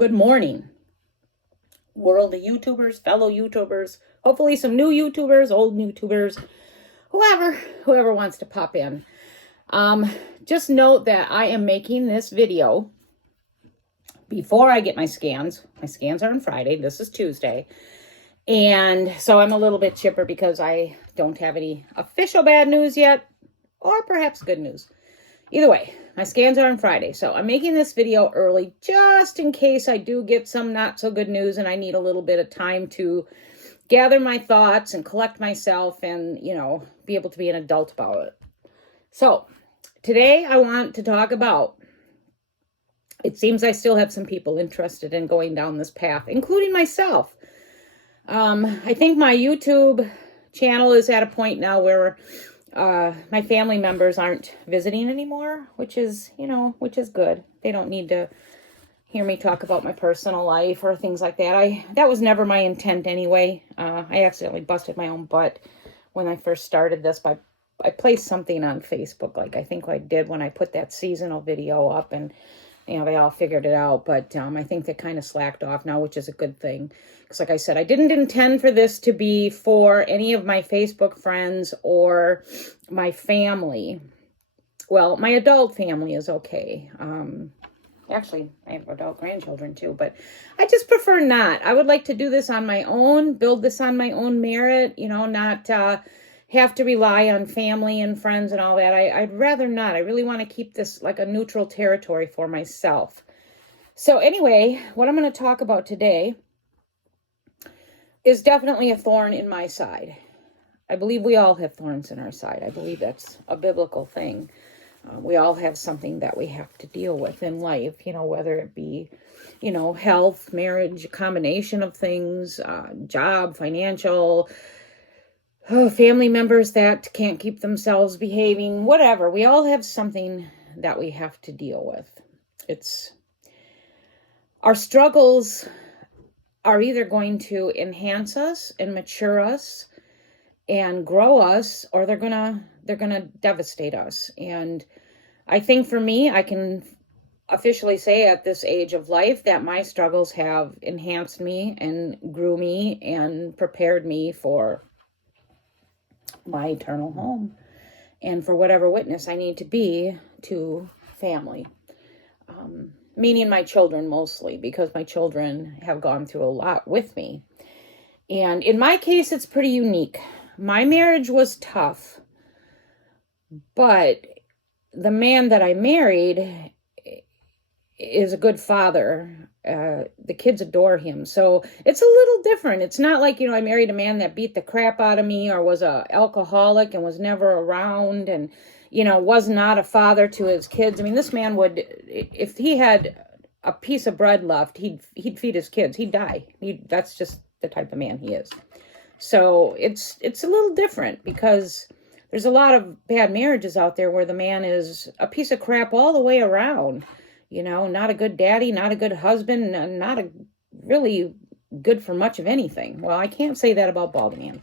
Good morning, world of YouTubers, fellow YouTubers, hopefully some new YouTubers, old YouTubers, whoever wants to pop in. Just note that I am making this video before I get my scans. My scans are on Friday. This is Tuesday. And so I'm a little bit chipper because I don't have any official bad news yet, or perhaps good news. Either way, my scans are on Friday, so I'm making this video early just in case I do get some not so good news and I need a little bit of time to gather my thoughts and collect myself and, be able to be an adult about it. So today I want to talk about, it seems I still have some people interested in going down this path, including myself. I think my YouTube channel is at a point now where my family members aren't visiting anymore, which is good. They don't need to hear me talk about my personal life or things like that. That was never my intent anyway. I accidentally busted my own butt when I first started this I placed something on Facebook, like I think I did when I put that seasonal video up, and they all figured it out, but I think they kind of slacked off now, which is a good thing. Because like I said, I didn't intend for this to be for any of my Facebook friends or my family. Well, my adult family is okay. Actually, I have adult grandchildren too, but I just prefer not. I would like to do this on my own, build this on my own merit, not have to rely on family and friends and all that. I'd rather not. I really want to keep this like a neutral territory for myself. So anyway, what I'm going to talk about today is definitely a thorn in my side. I believe we all have thorns in our side. I believe that's a biblical thing. We all have something that we have to deal with in life, whether it be, health, marriage, a combination of things, job, financial, family members that can't keep themselves behaving, whatever. We all have something that we have to deal with. Our struggles are either going to enhance us and mature us and grow us, or they're gonna devastate us. And I think for me, I can officially say at this age of life that my struggles have enhanced me and grew me and prepared me for my eternal home and for whatever witness I need to be to family. Meaning my children mostly, because my children have gone through a lot with me. And in my case, it's pretty unique. My marriage was tough, but the man that I married is a good father. The kids adore him. So it's a little different. It's not like, I married a man that beat the crap out of me or was an alcoholic and was never around and, was not a father to his kids. I mean, this man would, if he had a piece of bread left, he'd feed his kids. He'd die. That's just the type of man he is. So it's a little different because there's a lot of bad marriages out there where the man is a piece of crap all the way around. Not a good daddy, not a good husband, not a really good for much of anything. Well, I can't say that about Baldy Man.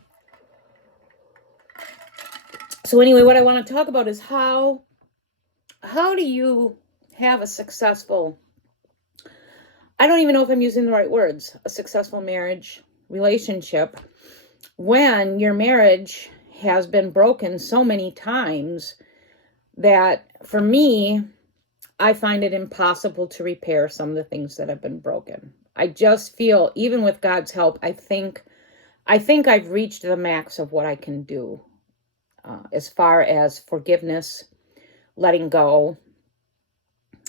So anyway, what I want to talk about is how do you have a successful, I don't even know if I'm using the right words, a successful marriage, relationship, when your marriage has been broken so many times that for me, I find it impossible to repair some of the things that have been broken. I just feel, even with God's help, I think I've reached the max of what I can do as far as forgiveness, letting go,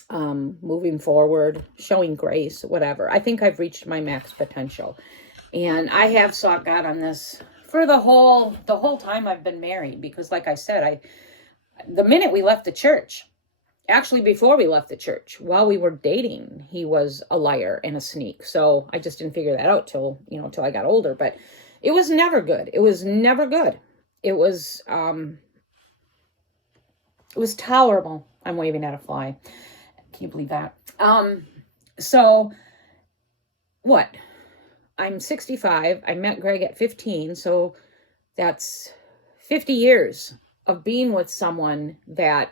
moving forward, showing grace, whatever. I think I've reached my max potential. And I have sought God on this for the whole time I've been married, because like I said, the minute we left the church, actually, before we left the church, while we were dating, he was a liar and a sneak. So I just didn't figure that out till I got older. But it was never good. It was never good. It was tolerable. I'm waving at a fly. Can you believe that? So what? I'm 65. I met Greg at 15. So that's 50 years of being with someone that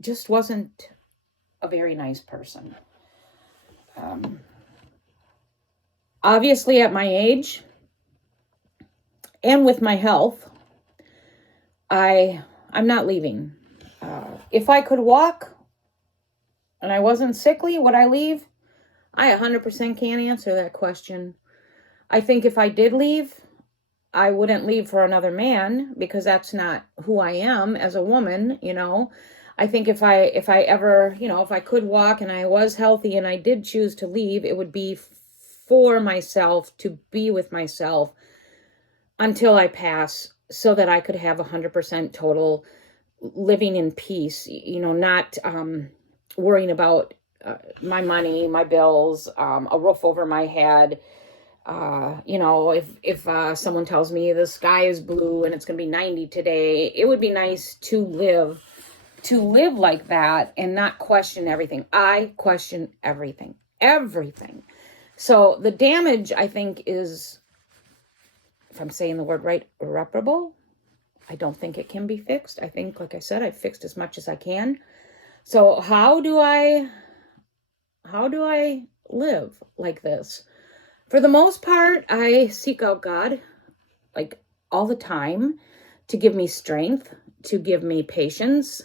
just wasn't a very nice person. Obviously, at my age and with my health, I'm not leaving. If I could walk and I wasn't sickly, would I leave? I 100% can't answer that question. I think if I did leave, I wouldn't leave for another man, because that's not who I am as a woman, you know. I think if I ever, you know, if I could walk and I was healthy and I did choose to leave, it would be for myself, to be with myself until I pass, so that I could have 100% total living in peace, you know, not worrying about my money, my bills, a roof over my head. You know, if someone tells me the sky is blue and it's going to be 90 today, it would be nice to live like that and not question everything. I question everything. So the damage, I think, is, if I'm saying the word right, irreparable. I don't think it can be fixed. I think, like I said, I've fixed as much as I can. So how do I live like this? For the most part, I seek out God, like, all the time, to give me strength, to give me patience.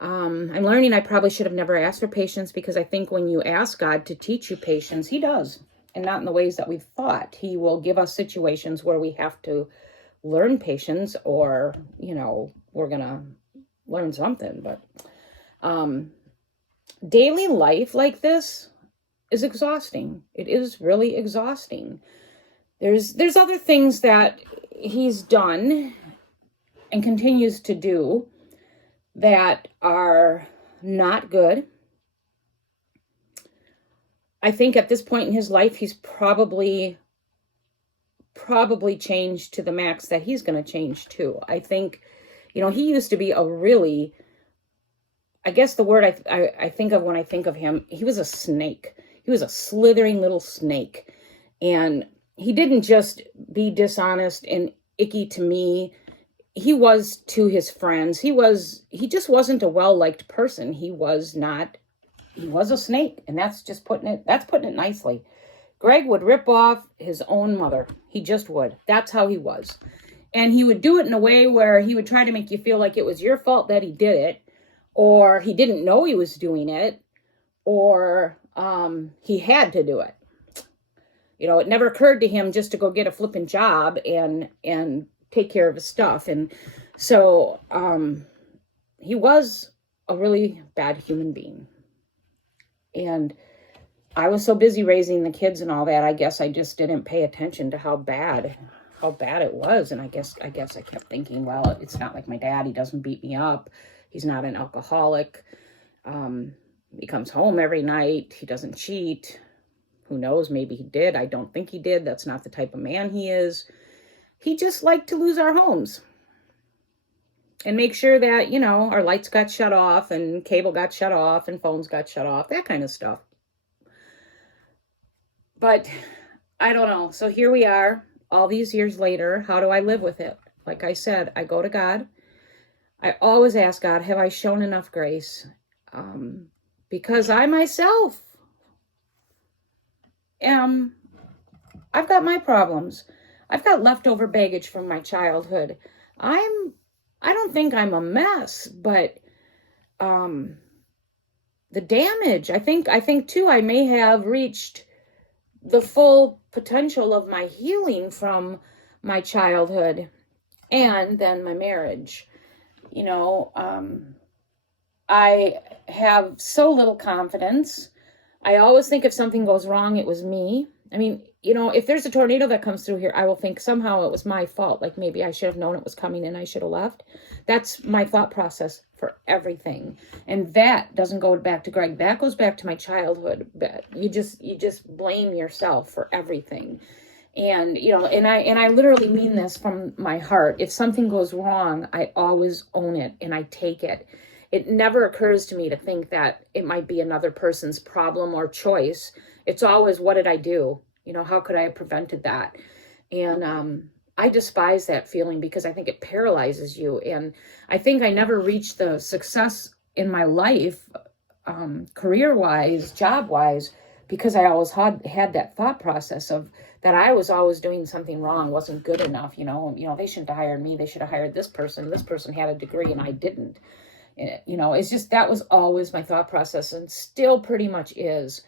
I'm learning I probably should have never asked for patience, because I think when you ask God to teach you patience, he does, and not in the ways that we've thought. He will give us situations where we have to learn patience, or, you know, we're going to learn something. But daily life like this is exhausting. It is really exhausting. There's other things that he's done and continues to do that are not good. I think at this point in his life, he's probably changed to the max that he's going to change too. I think, you know, he used to be a really, I guess the word I think of when I think of him, he was a snake. He was a slithering little snake. And he didn't just be dishonest and icky to me. He was to his friends. He just wasn't a well-liked person. He was a snake. And that's putting it nicely. Greg would rip off his own mother. He just would. That's how he was. And he would do it in a way where he would try to make you feel like it was your fault that he did it, or he didn't know he was doing it, or he had to do it. You know, it never occurred to him just to go get a flipping job and take care of his stuff. And so he was a really bad human being. And I was so busy raising the kids and all that, I guess I just didn't pay attention to how bad it was. And I guess I kept thinking, well, it's not like my dad. He doesn't beat me up. He's not an alcoholic. He comes home every night. He doesn't cheat. Who knows? Maybe he did. I don't think he did. That's not the type of man he is. He just liked to lose our homes and make sure that, you know, our lights got shut off and cable got shut off and phones got shut off, that kind of stuff. But I don't know. So here we are, all these years later. How do I live with it? Like I said, I go to God. I always ask God, have I shown enough grace? Because I myself I've got my problems. I've got leftover baggage from my childhood. I don't think I'm a mess, but the damage, I think too, I may have reached the full potential of my healing from my childhood and then my marriage. You know, I have so little confidence. I always think if something goes wrong, it was me. I mean, you know, if there's a tornado that comes through here, I will think somehow it was my fault. Like maybe I should have known it was coming and I should have left. That's my thought process for everything. And that doesn't go back to Greg. That goes back to my childhood. But you just blame yourself for everything. And, you know, and I literally mean this from my heart. If something goes wrong, I always own it and I take it. It never occurs to me to think that it might be another person's problem or choice. It's always, what did I do? You know, how could I have prevented that? And I despise that feeling because I think it paralyzes you. And I think I never reached the success in my life career-wise, job-wise, because I always had that thought process of that I was always doing something wrong, wasn't good enough, they shouldn't have hired me, they should have hired this person. This person had a degree and I didn't. It's just, that was always my thought process, and still pretty much is.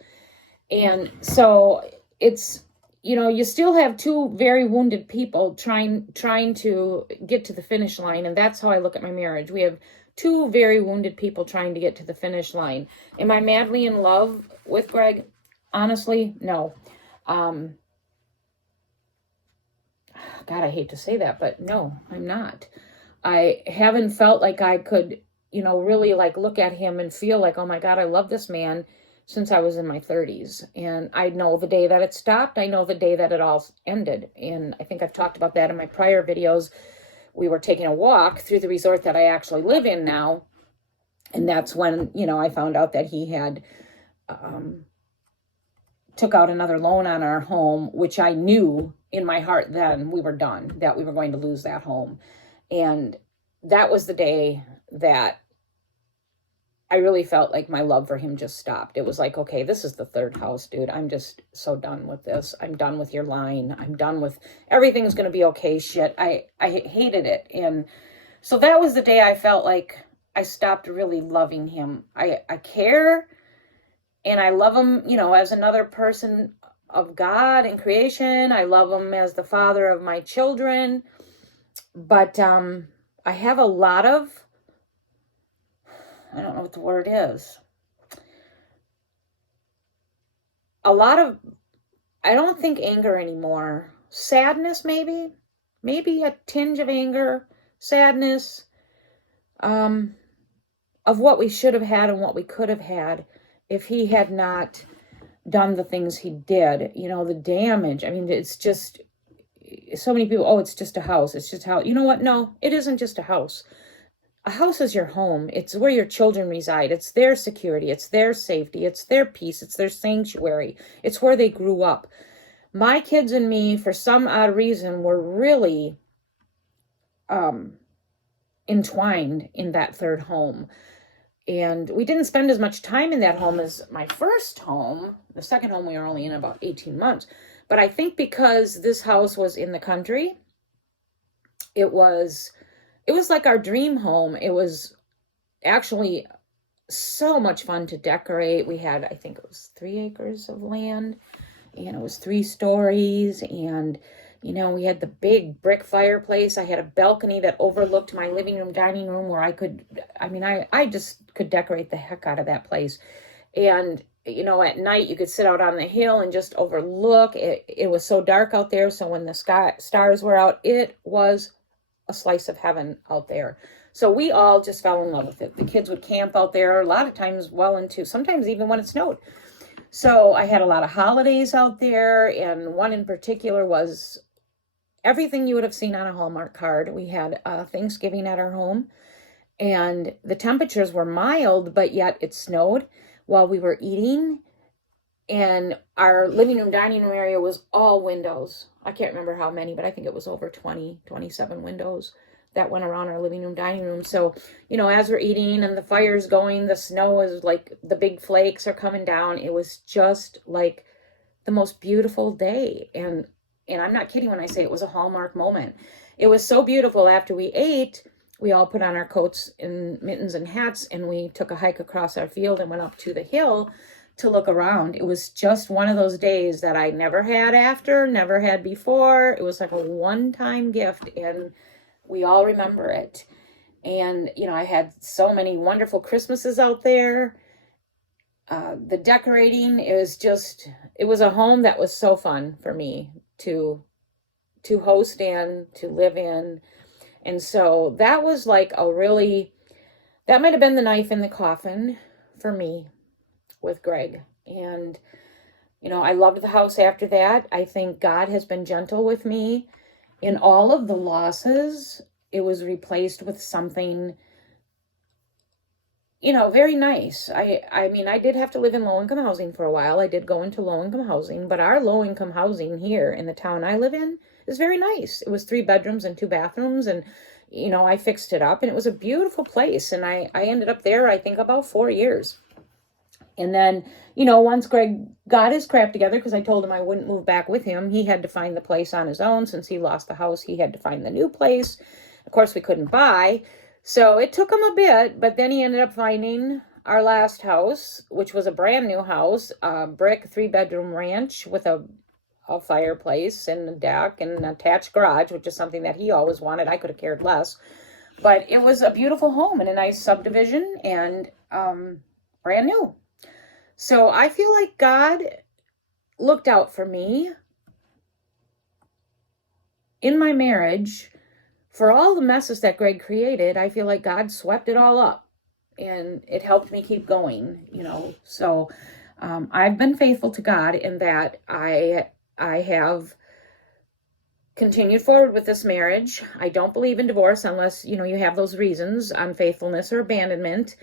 And so it's, you still have two very wounded people trying to get to the finish line. And that's how I look at my marriage. We have two very wounded people trying to get to the finish line. Am I madly in love with Greg? Honestly, no. God, I hate to say that, but no, I'm not. I haven't felt like I could, really like look at him and feel like, oh my God, I love this man since I was in my 30s. And I know the day that it stopped. I know the day that it all ended. And I think I've talked about that in my prior videos. We were taking a walk through the resort that I actually live in now. And that's when, I found out that he had took out another loan on our home, which I knew in my heart then we were done, that we were going to lose that home. And that was the day that I really felt like my love for him just stopped. It was like, okay, this is the third house, dude. I'm just so done with this. I'm done with your line. I'm done with everything's going to be okay shit. I hated it. And so that was the day I felt like I stopped really loving him. I care and I love him, as another person of God and creation. I love him as the father of my children. But I have a lot of, I don't know what the word is. I don't think anger anymore. Sadness, maybe a tinge of anger, sadness, of what we should have had and what we could have had if he had not done the things he did, the damage. I mean, it's just so many people, oh, it's just a house. It's just how, you know what? No, it isn't just a house. A house is your home. It's where your children reside. It's their security. It's their safety. It's their peace. It's their sanctuary. It's where they grew up. My kids and me, for some odd reason, were really entwined in that third home. And we didn't spend as much time in that home as my first home. The second home, we were only in about 18 months. But I think because this house was in the country, it was like our dream home. It was actually so much fun to decorate. We had, I think it was 3 acres of land, and it was 3 stories. And, we had the big brick fireplace. I had a balcony that overlooked my living room, dining room, where I just could decorate the heck out of that place. And, at night you could sit out on the hill and just overlook. It was so dark out there. So when the stars were out, it was a slice of heaven out there. So we all just fell in love with it. The kids would camp out there a lot of times, sometimes even when it snowed. So I had a lot of holidays out there, and one in particular was everything you would have seen on a Hallmark card. We had Thanksgiving at our home, and the temperatures were mild, but yet it snowed while we were eating. And our living room, dining room area was all windows. I can't remember how many, but I think it was over 27 windows that went around our living room, dining room. So, as we're eating and the fire's going, the snow is like, the big flakes are coming down. It was just like the most beautiful day. And I'm not kidding when I say it was a Hallmark moment. It was so beautiful. After we ate, we all put on our coats and mittens and hats, and we took a hike across our field and went up to the hill to look around. It was just one of those days that I never had before. It was like a one-time gift, and we all remember it. And, I had so many wonderful Christmases out there. The decorating, it was a home that was so fun for me to host in, to live in. And so that was like that might have been the knife in the coffin for me with Greg. And, I loved the house after that. I think God has been gentle with me in all of the losses. It was replaced with something, very nice. I did have to live in low-income housing for a while. I did go into low-income housing, but our low-income housing here in the town I live in is very nice. It was 3 bedrooms and 2 bathrooms, and, I fixed it up, and it was a beautiful place. And I ended up there, I think, about 4 years. And then, once Greg got his crap together, because I told him I wouldn't move back with him, he had to find the place on his own. Since he lost the house, he had to find the new place. Of course, we couldn't buy. So it took him a bit, but then he ended up finding our last house, which was a brand new house, a brick 3-bedroom ranch with a fireplace and a deck and an attached garage, which is something that he always wanted. I could have cared less. But it was a beautiful home in a nice subdivision and brand new. So I feel like God looked out for me in my marriage. For all the messes that Greg created, I feel like God swept it all up, and it helped me keep going, So I've been faithful to God in that I have continued forward with this marriage. I don't believe in divorce unless, you have those reasons, unfaithfulness or abandonment.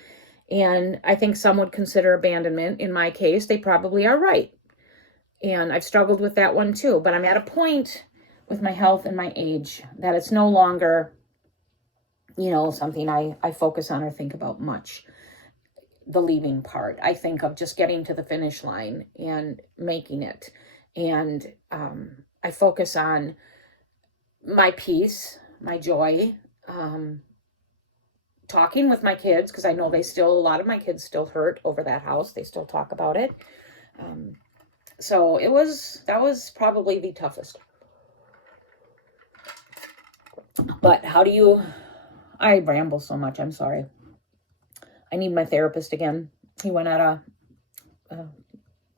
And I think some would consider abandonment. In my case, they probably are right. And I've struggled with that one too. But I'm at a point with my health and my age that it's no longer, something I focus on or think about much. The leaving part. I think of just getting to the finish line and making it. And I focus on my peace, my joy, talking with my kids, because I know a lot of my kids still hurt over that house. They still talk about it. So that was probably the toughest. But I ramble so much. I'm sorry. I need my therapist again. He went out of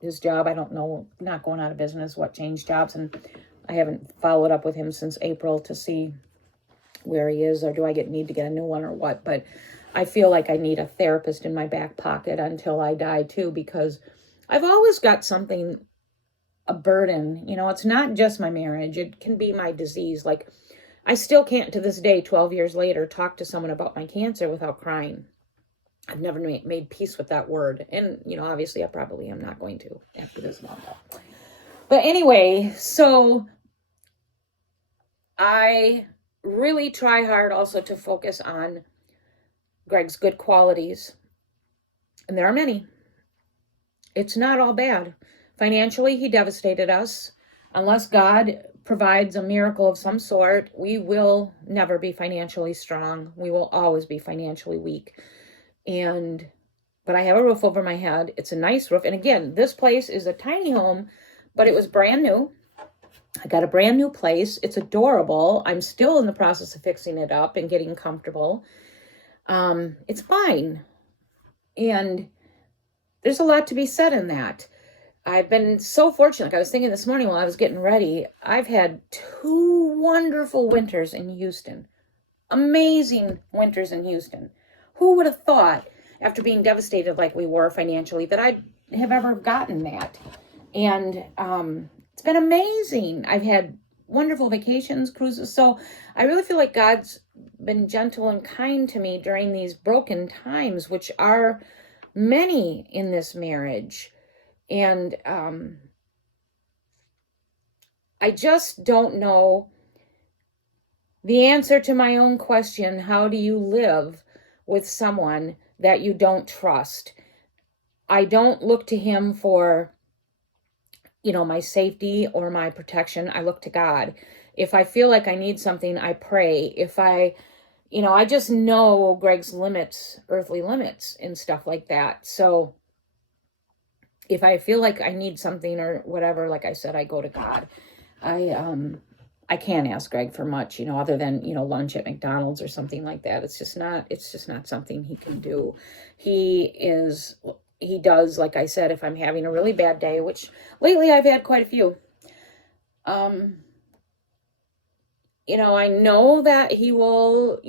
his job. I don't know, not going out of business, what changed jobs. And I haven't followed up with him since April to see where he is, or do I need to get a new one or what. But I feel like I need a therapist in my back pocket until I die too, because I've always got something, a burden. It's not just my marriage. It can be my disease. Like, I still can't to this day, 12 years later, talk to someone about my cancer without crying. I've never made peace with that word. And, obviously I probably am not going to after this long. But anyway, so I really try hard also to focus on Greg's good qualities. And there are many. It's not all bad. Financially, he devastated us. Unless God provides a miracle of some sort, we will never be financially strong. We will always be financially weak. But I have a roof over my head. It's a nice roof. And again, this place is a tiny home, but it was brand new. I got a brand new place. It's adorable. I'm still in the process of fixing it up and getting comfortable. It's fine. And there's a lot to be said in that. I've been so fortunate. Like I was thinking this morning while I was getting ready, I've had 2 wonderful winters in Houston. Amazing winters in Houston. Who would have thought, after being devastated like we were financially, that I'd have ever gotten that? And it's been amazing. I've had wonderful vacations, cruises. So I really feel like God's been gentle and kind to me during these broken times, which are many in this marriage. And I just don't know the answer to my own question. How do you live with someone that you don't trust? I don't look to him for, my safety or my protection. I look to God. If I feel like I need something, I pray. If I just know Greg's limits, earthly limits and stuff like that. So if I feel like I need something or whatever, like I said, I go to God. I can't ask Greg for much, other than, lunch at McDonald's or something like that. It's just not something he can do. He does, like I said, if I'm having a really bad day, which lately I've had quite a few, I know that he will,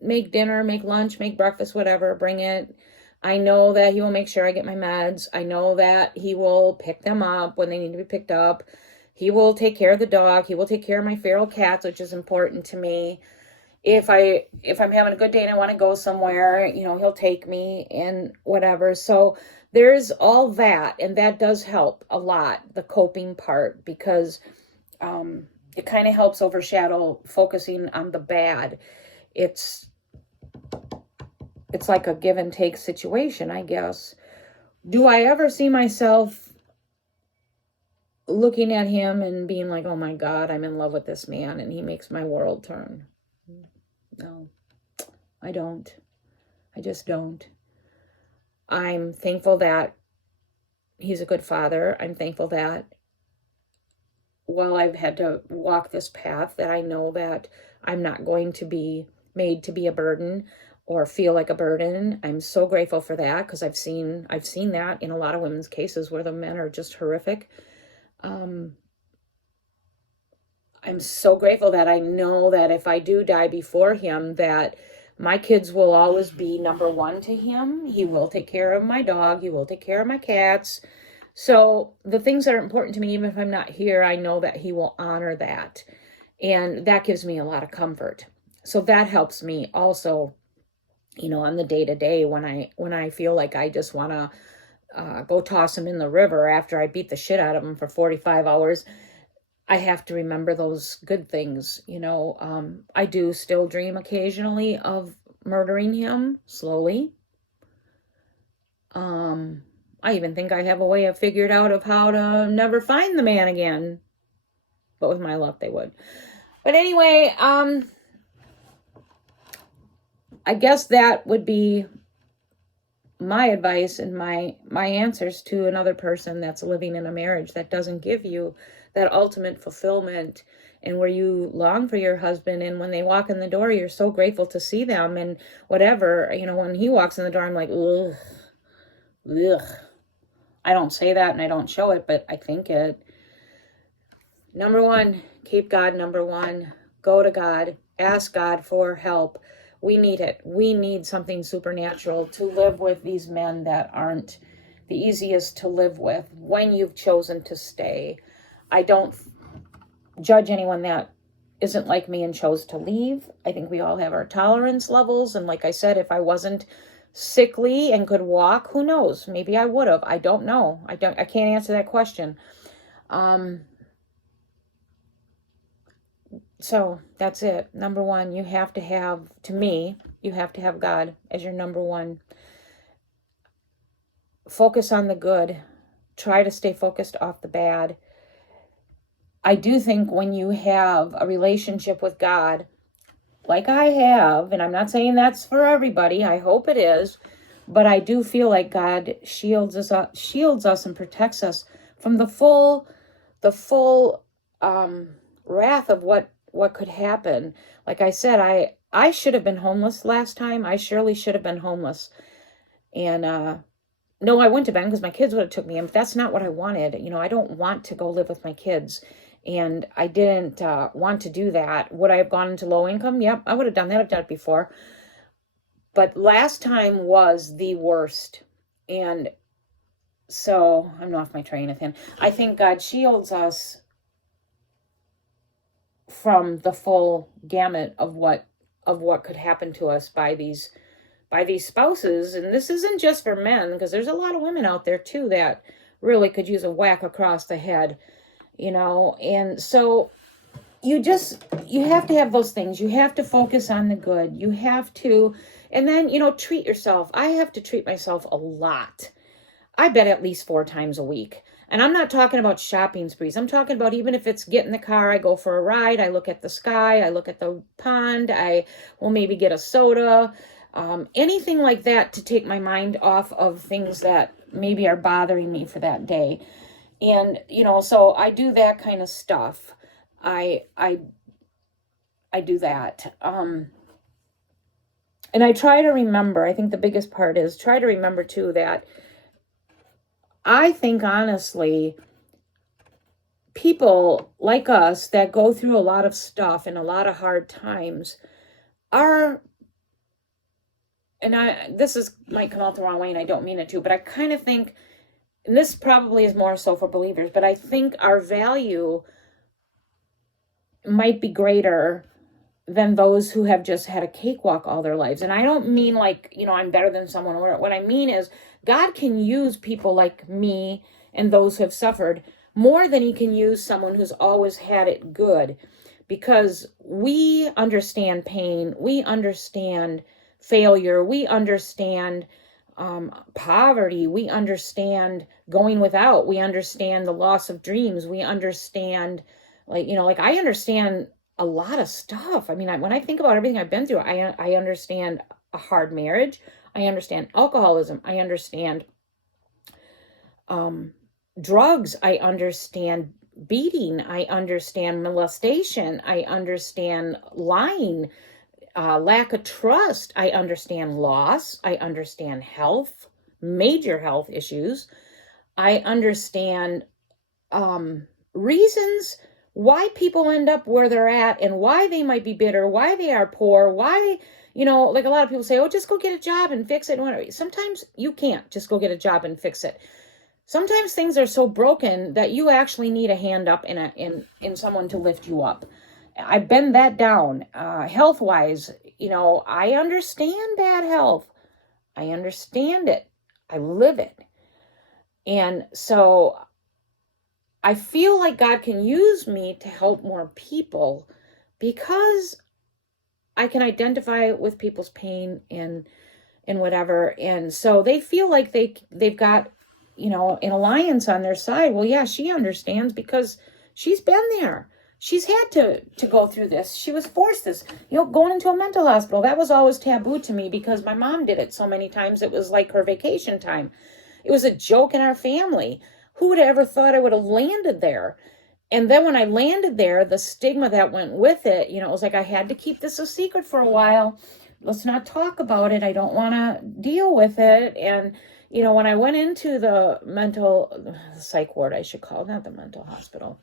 make dinner, make lunch, make breakfast, whatever, bring it. I know that he will make sure I get my meds. I know that he will pick them up when they need to be picked up. He will take care of the dog. He will take care of my feral cats, which is important to me. If I'm having a good day and I want to go somewhere, he'll take me and whatever. So there's all that, and that does help a lot, the coping part, because it kind of helps overshadow focusing on the bad. It's like a give and take situation, I guess. Do I ever see myself looking at him and being like, oh my God, I'm in love with this man and he makes my world turn? No, I don't. I just don't. I'm thankful that he's a good father. I'm thankful that while I've had to walk this path, that I know that I'm not going to be made to be a burden or feel like a burden. I'm so grateful for that, because I've seen that in a lot of women's cases where the men are just horrific. I'm so grateful that I know that if I do die before him, that my kids will always be number one to him. He will take care of my dog. He will take care of my cats. So the things that are important to me, even if I'm not here, I know that he will honor that. And that gives me a lot of comfort. So that helps me also, on the day-to-day when I feel like I just want to go toss him in the river after I beat the shit out of him for 45 hours. I have to remember those good things. I do still dream occasionally of murdering him slowly. I even think I have a way of figured out of how to never find the man again. But with my luck, they would. But anyway, I guess that would be my advice and my answers to another person that's living in a marriage that doesn't give you that ultimate fulfillment, and where you long for your husband, and when they walk in the door, you're so grateful to see them, and whatever, when he walks in the door, I'm like, ugh. I don't say that and I don't show it, but I think it. Number one, keep God number one. Go to God. Ask God for help. We need it. We need something supernatural to live with these men that aren't the easiest to live with when you've chosen to stay. I don't judge anyone that isn't like me and chose to leave. I think we all have our tolerance levels. And like I said, if I wasn't sickly and could walk, who knows? Maybe I would have. I don't know. I can't answer that question. So that's it. Number one, you have to have God as your number one. Focus on the good. Try to stay focused off the bad. I do think when you have a relationship with God, like I have, and I'm not saying that's for everybody, I hope it is, but I do feel like God shields us and protects us from the full wrath of what could happen. Like I said, I should have been homeless last time. I surely should have been homeless. And no, I wouldn't have been, because my kids would have took me in, but that's not what I wanted. I don't want to go live with my kids. And I didn't want to do that. Would I have gone into low income? Yep, I would have done that. I've done it before. But last time was the worst. And so I'm off my train of thought. I think God shields us from the full gamut of what could happen to us by these spouses. And this isn't just for men, because there's a lot of women out there too that really could use a whack across the head. And so you have to have those things. You have to focus on the good. You have to, and then, treat yourself. I have to treat myself a lot. I bet at least 4 times a week. And I'm not talking about shopping sprees. I'm talking about, even if it's get in the car, I go for a ride, I look at the sky, I look at the pond, I will maybe get a soda, anything like that to take my mind off of things that maybe are bothering me for that day. And, so I do that kind of stuff. I do that. And I try to remember, I think the biggest part is try to remember too, that I think honestly, people like us that go through a lot of stuff and a lot of hard times are, and might come out the wrong way and I don't mean it to, but I kind of think, and this probably is more so for believers, but I think our value might be greater than those who have just had a cakewalk all their lives. And I don't mean like, I'm better than someone. What I mean is God can use people like me and those who have suffered more than he can use someone who's always had it good, because we understand pain. We understand failure. We understand poverty. We understand going without. We understand the loss of dreams. We understand, like I understand a lot of stuff. I mean, when I think about everything I've been through, I understand a hard marriage. I understand alcoholism. I understand drugs. I understand beating. I understand molestation. I understand lying, lack of trust. I understand loss. I understand health, major health issues. I understand reasons why people end up where they're at and why they might be bitter, why they are poor, why, like a lot of people say, oh, just go get a job and fix it. Sometimes you can't just go get a job and fix it. Sometimes things are so broken that you actually need a hand up in someone to lift you up. I've been that down, health-wise. I understand bad health. I understand it. I live it. And so I feel like God can use me to help more people because I can identify with people's pain and whatever. And so they feel like they've got, an alliance on their side. Well, yeah, she understands because she's been there. She's had to go through this. She was forced this, going into a mental hospital. That was always taboo to me because my mom did it so many times. It was like her vacation time. It was a joke in our family. Who would have ever thought I would have landed there? And then when I landed there, the stigma that went with it, it was like I had to keep this a secret for a while. Let's not talk about it. I don't want to deal with it. And, when I went into the psych ward, I should call it, not the mental hospital,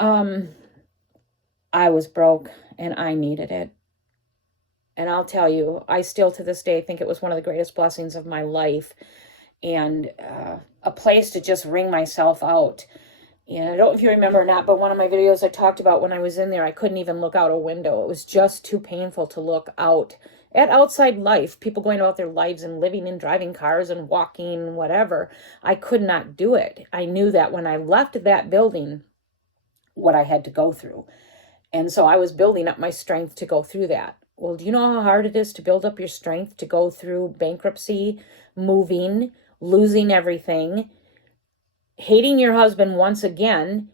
I was broke and I needed it. And I'll tell you, I still to this day think it was one of the greatest blessings of my life and a place to just wring myself out. And I don't know if you remember or not, but one of my videos I talked about when I was in there, I couldn't even look out a window. It was just too painful to look out at outside life, people going about their lives and living and driving cars and walking, whatever. I could not do it. I knew that when I left that building, what I had to go through. And so I was building up my strength to go through that. Well, do you know how hard it is to build up your strength to go through bankruptcy, moving, losing everything, hating your husband once again,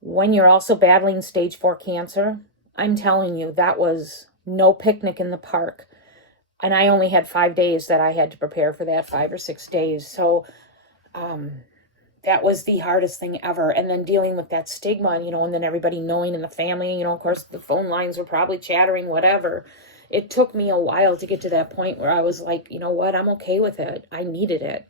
when you're also battling stage 4 cancer? I'm telling you, that was no picnic in the park. And I only had 5 days that I had to prepare for that, 5 or 6 days. So that was the hardest thing ever. And then dealing with that stigma, and then everybody knowing in the family, of course, the phone lines were probably chattering, whatever. It took me a while to get to that point where I was like, you know what, I'm okay with it. I needed it.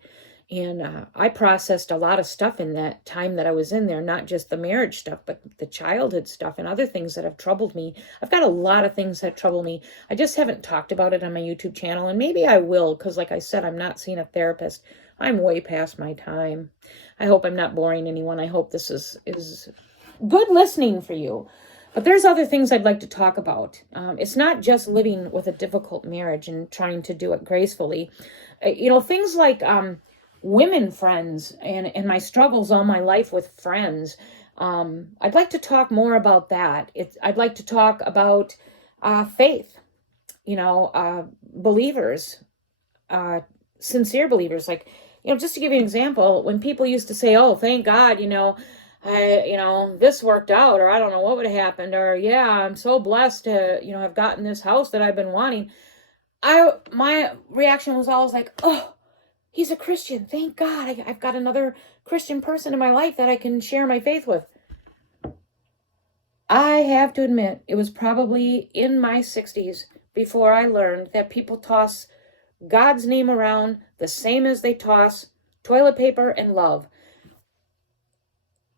And I processed a lot of stuff in that time that I was in there, not just the marriage stuff, but the childhood stuff and other things that have troubled me. I've got a lot of things that trouble me. I just haven't talked about it on my YouTube channel, and maybe I will, because like I said, I'm not seeing a therapist. I'm way past my time. I hope I'm not boring anyone. I hope this is good listening for you. But there's other things I'd like to talk about. It's not just living with a difficult marriage and trying to do it gracefully. Things like women friends and my struggles all my life with friends. I'd like to talk more about that. I'd like to talk about faith, believers, sincere believers. Like, just to give you an example, when people used to say, oh, thank God, this worked out, or I don't know what would have happened, or yeah, I'm so blessed to, have gotten this house that I've been wanting. My reaction was always like, oh, he's a Christian. Thank God. I've got another Christian person in my life that I can share my faith with. I have to admit, it was probably in my 60s before I learned that people toss God's name around the same as they toss toilet paper and love.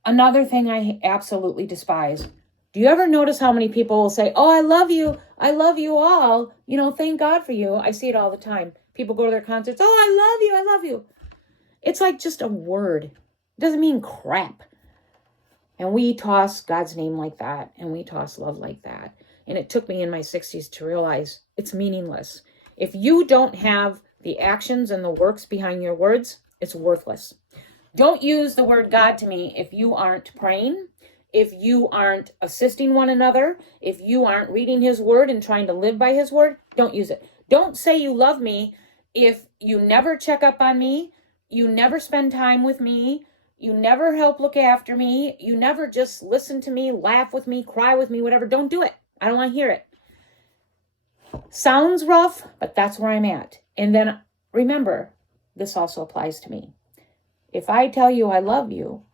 Another thing I absolutely despise. Do you ever notice how many people will say, oh, I love you all, thank God for you. I see it all the time. People go to their concerts, oh, I love you. It's like just a word. It doesn't mean crap. And we toss God's name like that, and we toss love like that. And it took me in my 60s to realize it's meaningless. If you don't have the actions and the works behind your words, it's worthless. Don't use the word God to me if you aren't praying, if you aren't assisting one another, if you aren't reading his word and trying to live by his word. Don't use it. Don't say you love me if you never check up on me, you never spend time with me, you never help look after me, you never just listen to me, laugh with me, cry with me, whatever, don't do it. I don't want to hear it. Sounds rough, but that's where I'm at. And then remember, this also applies to me. If I tell you I love you,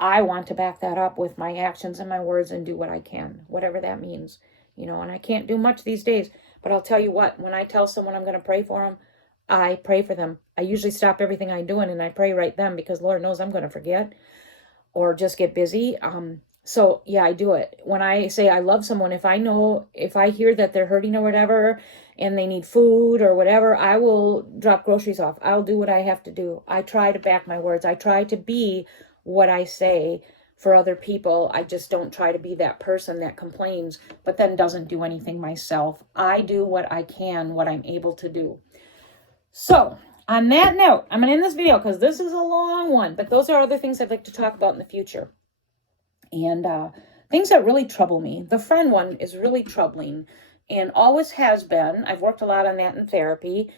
I want to back that up with my actions and my words and do what I can, whatever that means. And I can't do much these days, but I'll tell you what, when I tell someone I'm going to pray for them, I pray for them. I usually stop everything I'm doing and I pray right then, because Lord knows I'm going to forget or just get busy. So yeah, I do it. When I say I love someone, if I hear that they're hurting or whatever, and they need food or whatever, I will drop groceries off. I'll do what I have to do. I try to back my words. I try to be what I say for other people. I just don't try to be that person that complains, but then doesn't do anything myself. I do what I can, what I'm able to do. So on that note, I'm going to end this video because this is a long one, but those are other things I'd like to talk about in the future. And things that really trouble me. The friend one is really troubling and always has been. I've worked a lot on that in therapy,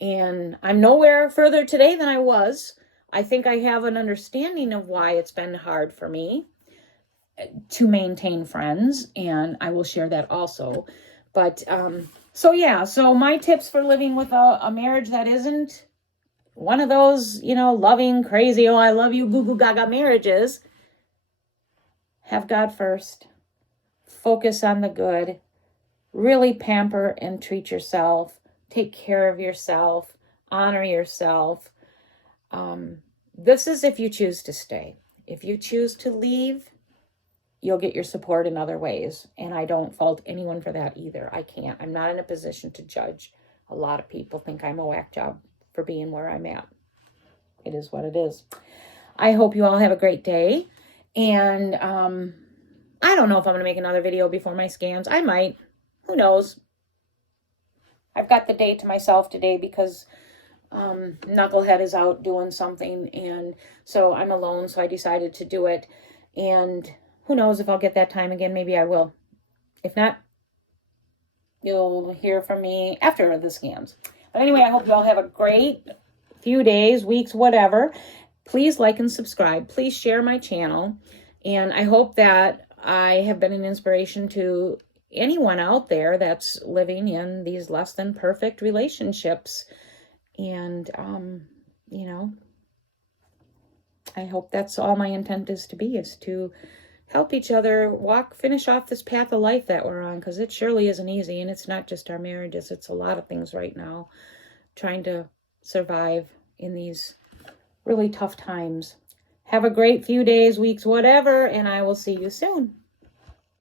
and I'm nowhere further today than I was. I think I have an understanding of why it's been hard for me to maintain friends, and I will share that also. But so my tips for living with a marriage that isn't one of those, loving, crazy, oh, I love you, goo goo gaga marriages. Have God first. Focus on the good. Really pamper and treat yourself. Take care of yourself. Honor yourself. This is if you choose to stay. If you choose to leave, you'll get your support in other ways. And I don't fault anyone for that either. I can't. I'm not in a position to judge. A lot of people think I'm a whack job for being where I'm at. It is what it is. I hope you all have a great day. And I don't know if I'm going to make another video before my scans. I might. Who knows? I've got the day to myself today because Knucklehead is out doing something. And so I'm alone, so I decided to do it. And who knows if I'll get that time again. Maybe I will. If not, you'll hear from me after the scans. But anyway, I hope you all have a great few days, weeks, whatever. Please like and subscribe. Please share my channel. And I hope that I have been an inspiration to anyone out there that's living in these less than perfect relationships. And, I hope that's all my intent is to help each other finish off this path of life that we're on, because it surely isn't easy. And it's not just our marriages. It's a lot of things right now, trying to survive in these really tough times. Have a great few days, weeks, whatever, and I will see you soon.